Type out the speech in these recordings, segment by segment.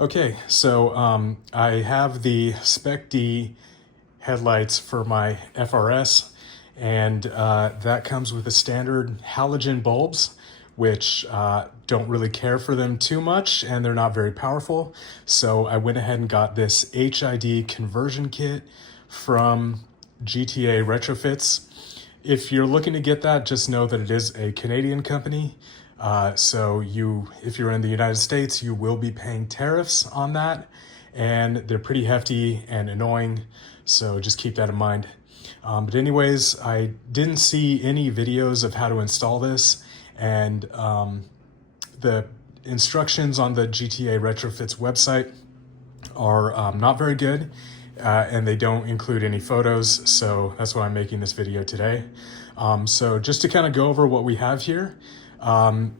Okay, so I have the Spec-D headlights for my FRS, and that comes with the standard halogen bulbs, which don't really care for them too much, and they're not very powerful. So I went ahead and got this HID conversion kit from GTA Retrofits. If you're looking to get that, just know that it is a Canadian company. If you're in the United States, you will be paying tariffs on that, and they're pretty hefty and annoying. So just keep that in mind. But anyways, I didn't see any videos of how to install this, and the instructions on the GTA Retrofits website are not very good, and they don't include any photos, so that's why I'm making this video today. So just to kind of go over what we have here,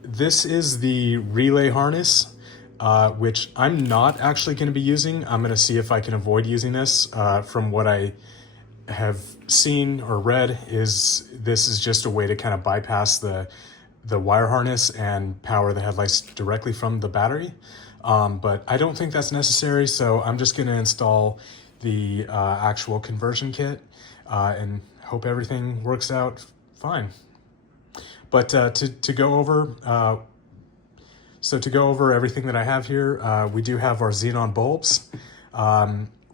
this is the relay harness, which I'm not actually going to be using. I'm going to see if I can avoid using this. From what I have seen or read, this is just a way to kind of bypass the wire harness and power the headlights directly from the battery. But I don't think that's necessary, so I'm just going to install the actual conversion kit and hope everything works out fine. But to go over everything that I have here, we do have our Xenon bulbs.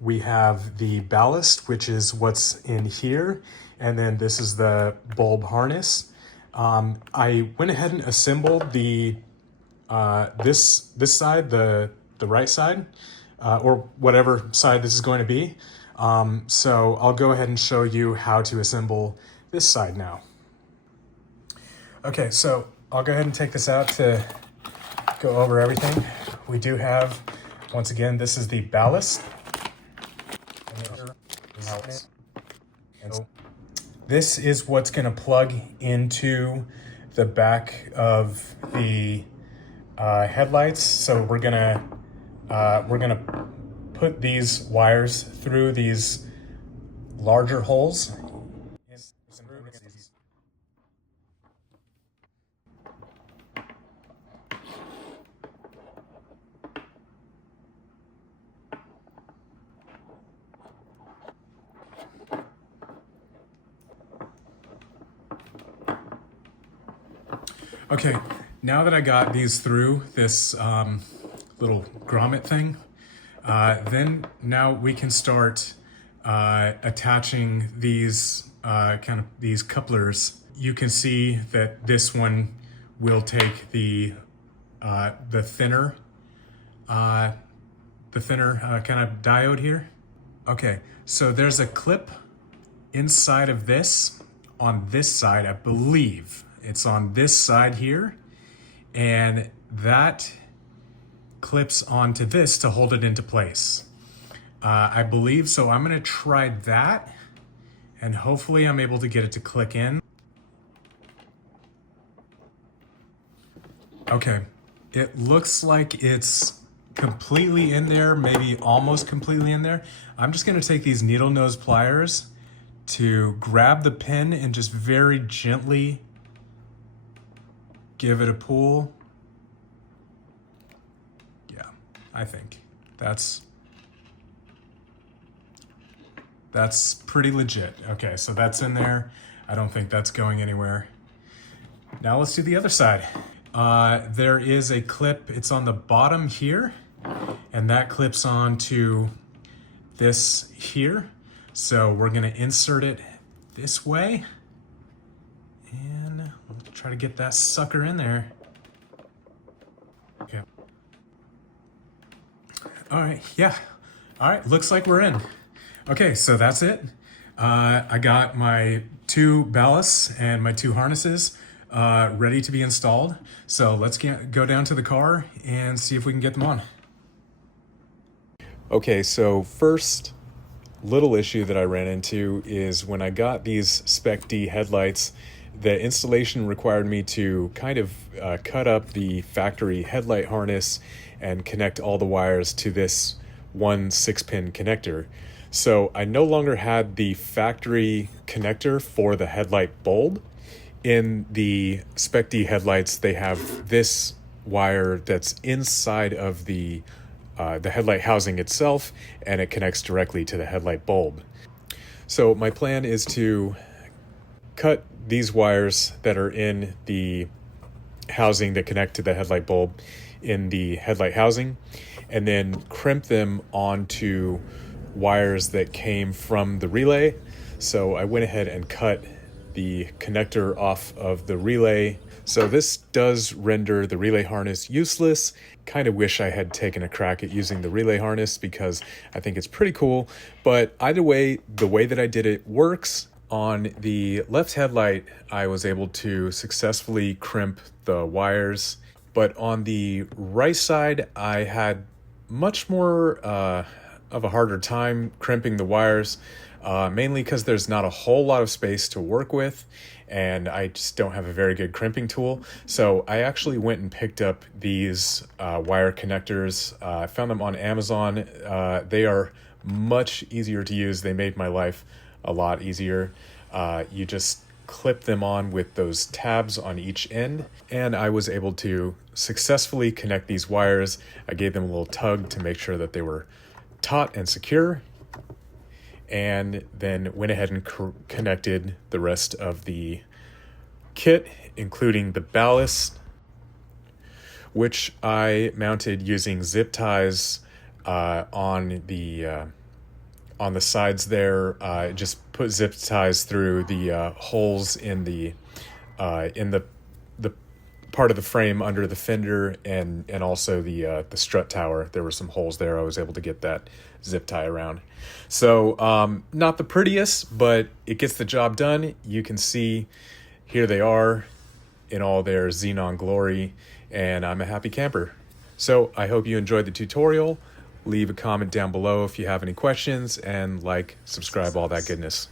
We have the ballast, which is what's in here, and then this is the bulb harness. I went ahead and assembled the this side, the right side, or whatever side this is going to be. So I'll go ahead and show you how to assemble this side now. Okay, so I'll go ahead and take this out to go over everything. We do have, once again, this is the ballast. This is what's going to plug into the back of the headlights. So we're gonna put these wires through these larger holes. Okay, now that I got these through this little grommet thing, then now we can start attaching these these couplers. You can see that this one will take the thinner kind of diode here. Okay, so there's a clip inside of this on this side, I believe. It's on this side here, and that clips onto this to hold it into place. I believe so. I'm gonna try that, and hopefully I'm able to get it to click in. Okay, it looks like it's completely in there, maybe almost completely in there. I'm just gonna take these needle nose pliers to grab the pin and just very gently give it a pull. Yeah, I think that's pretty legit. Okay, so that's in there. I don't think that's going anywhere. Now let's do the other side. There is a clip, it's on the bottom here, and that clips onto this here. So we're gonna insert it this way, and we'll try to get that sucker in there. Okay. All right, yeah. All right, looks like we're in. Okay, so that's it. I got my 2 ballasts and my 2 harnesses ready to be installed. So let's go down to the car and see if we can get them on. Okay, so first little issue that I ran into is when I got these Spec-D headlights, the installation required me to kind of cut up the factory headlight harness and connect all the wires to this one 6-pin connector. So I no longer had the factory connector for the headlight bulb. In the Spec-D headlights, they have this wire that's inside of the the headlight housing itself, and it connects directly to the headlight bulb. So my plan is to cut these wires that are in the housing that connect to the headlight bulb in the headlight housing, and then crimp them onto wires that came from the relay. So I went ahead and cut the connector off of the relay. So this does render the relay harness useless. Kind of wish I had taken a crack at using the relay harness because I think it's pretty cool. But either way, the way that I did it works. On the left headlight, I was able to successfully crimp the wires. But on the right side, I had much more of a harder time crimping the wires, mainly because there's not a whole lot of space to work with, and I just don't have a very good crimping tool. So I actually went and picked up these wire connectors. I found them on Amazon. They are much easier to use. They made my life a lot easier. You just clip them on with those tabs on each end, and I was able to successfully connect these wires. I gave them a little tug to make sure that they were taut and secure, and then went ahead and connected the rest of the kit, including the ballast, which I mounted using zip ties on the sides there. Just put zip ties through the holes in the part of the frame under the fender, and also the strut tower. There were some holes there. I was able to get that zip tie around. So not the prettiest, but it gets the job done. You can see here they are in all their Xenon glory, and I'm a happy camper. So I hope you enjoyed the tutorial. Leave a comment down below if you have any questions, and like, subscribe, all that goodness.